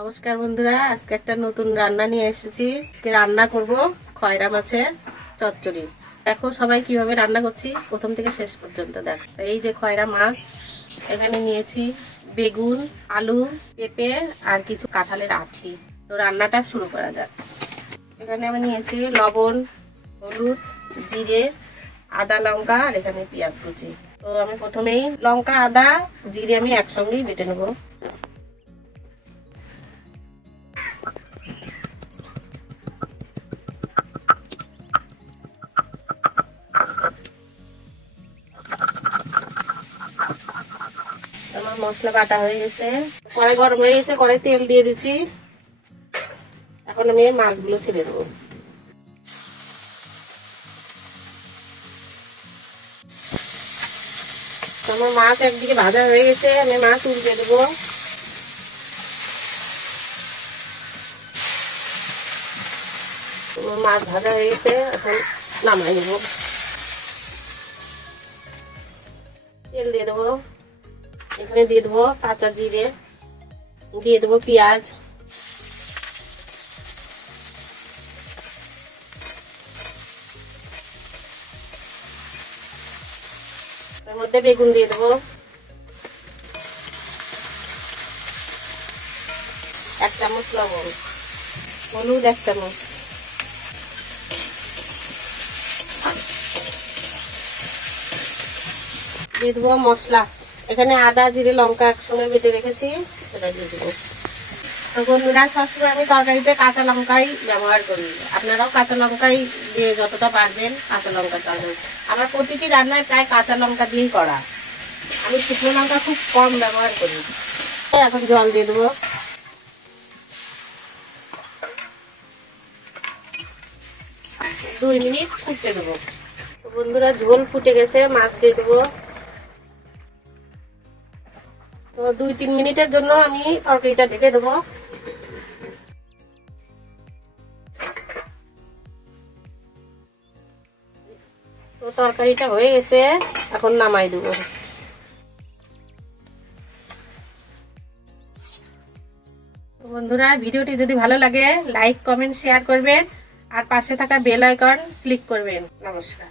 নমস্কার বন্ধুরা, আজকে একটা নতুন রান্না নিয়ে এসেছি। আজকে রান্না করব খয়রা মাছের চচ্চড়ি। দেখো সবাই কিভাবে রান্না করছি, প্রথম থেকে শেষ পর্যন্ত দেখো। এই যে খয়রা মাছ, এখানে নিয়েছি বেগুন, আলু, পেঁপে আর কিছু কাঁঠালের আঁটি। তো রান্নাটা শুরু করা যাক। এখানে আমি নিয়েছি লবণ, হলুদ, জিরে, আদা, লঙ্কা আর এখানে পেঁয়াজ কুচি। তো আমি প্রথমেই লঙ্কা, আদা, জিরে আমি একসঙ্গেই বেটে নেবো। আমার মশলা বাটা হয়ে গেছে, কড়াই গরম হয়ে গেছে, কড়াই তেল দিয়ে দিচ্ছি। এখন আমি মাছগুলো ছেড়ে দেবো। আমার মাছ একদিকে ভাজা হয়ে গেছে, আমি মাছ উল্টে দেবো। মাছ ভাজা হয়ে গেছে, এখন নামাই নেব। তেল দিয়ে দেবো, এখানে দিয়ে দেবো কাঁচা জিরে, দিয়ে দেবো পেঁয়াজ, এর মধ্যে বেগুন দিয়ে দেবো, 1 চামচ লবণ, হলুদ 1 চামচ, দিয়ে দেবো মশলা। এখানে আদা, জিরে, লঙ্কা একসঙ্গে বেটে রেখেছি, সেটা দিয়ে দেবো। তো বন্ধুরা, সবসময় আমি তরকারিতে কাঁচা লঙ্কাই ব্যবহার করি, আপনারাও কাঁচা লঙ্কাই দিয়ে যতটা পারবেন কাঁচা লঙ্কা করবেন। আমার প্রতিটি রান্নায় প্রায় কাঁচা লঙ্কা দিয়েই করা, আমি শুকনো লঙ্কা খুব কম ব্যবহার করি। এখন জল দিয়ে দেবো। দুই মিনিট ফুটতে দেবো। তো বন্ধুরা, ঝোল ফুটে গেছে, মাছ দিয়ে দেবো। তো 2-3 মিনিটের জন্য আমি তরকারিটা ঢেকে দেবো। তো তরকারিটা হয়ে গেছে, এখন নামাই দেবো। বন্ধুরা, ভিডিওটি যদি ভালো লাগে লাইক, কমেন্ট, শেয়ার করবেন আর পাশে থাকা বেল আইকন ক্লিক করবেন। নমস্কার।